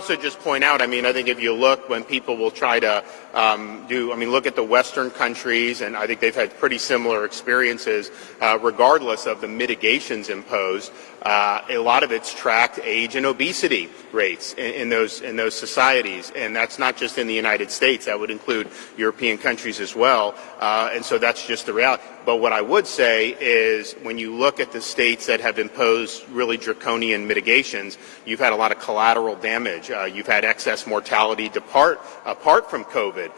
also just point out, I mean, I think if you look when people will try to look at the Western countries, and I think they've had pretty similar experiences, regardless of the mitigations imposed. A lot of it's tracked age and obesity rates in those societies, and that's not just in the United States. That would include European countries as well, and so that's just the reality. But what I would say is when you look at the states that have imposed really draconian mitigations, you've had a lot of collateral damage. You've had excess mortality apart from COVID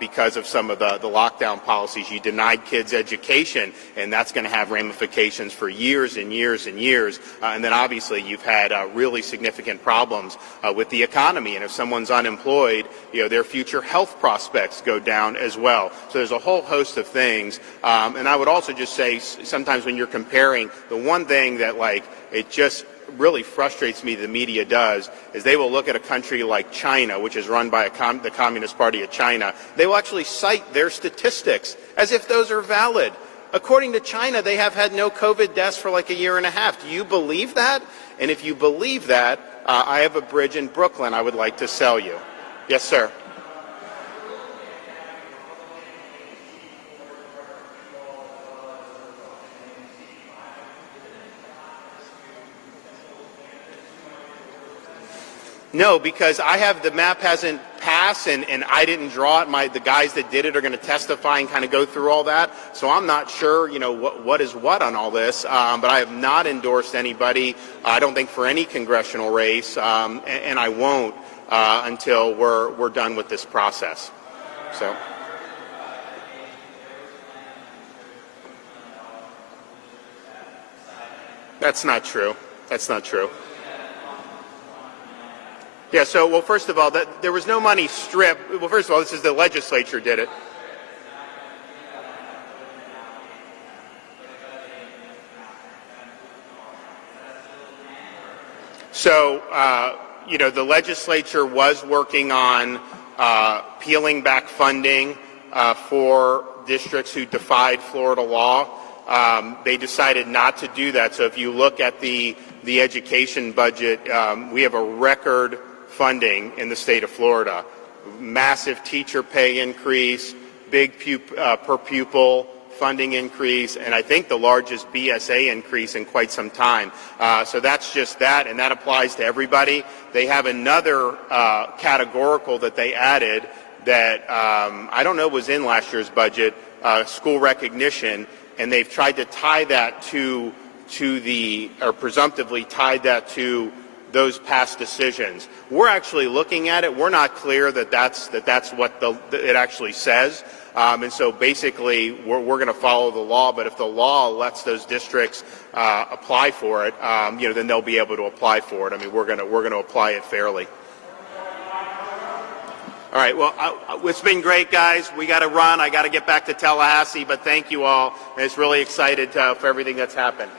because of some of the lockdown policies. You denied kids education, and that's going to have ramifications for years and years and years. And then obviously you've had really significant problems with the economy. And if someone's unemployed, their future health prospects go down as well. So there's a whole host of things. And I would also just say sometimes when you're comparing, the one thing that it just really frustrates me the media does is they will look at a country like China, which is run by the Communist Party of China. They will actually cite their statistics as if those are valid. According to China, they have had no COVID deaths for like a year and a half. Do you believe that? And if you believe that, I have a bridge in Brooklyn I would like to sell you. Yes, sir. No, because the map hasn't passed, and I didn't draw it. The guys that did it are going to testify and kind of go through all that. So I'm not sure, what is what on all this. But I have not endorsed anybody, I don't think, for any congressional race, and I won't until we're done with this process. So. That's not true. That's not true. Yeah, so, well, first of all, there was no money stripped. Well, first of all, this is the legislature did it. So, the legislature was working on peeling back funding for districts who defied Florida law. They decided not to do that. So if you look at the education budget, we have a record funding in the state of Florida. Massive teacher pay increase, big per pupil funding increase, and I think the largest BSA increase in quite some time. So that's just that, and that applies to everybody. They have another categorical that they added that I don't know was in last year's budget, school recognition, and they've tried to tie that to or presumptively tied that to those past decisions. We're actually looking at it. We're not clear that that's what it actually says. And so basically, we're going to follow the law. But if the law lets those districts apply for it, then they'll be able to apply for it. I mean, we're going to apply it fairly. All right. Well, it's been great, guys. We got to run. I got to get back to Tallahassee. But thank you all. And it's really excited for everything that's happened.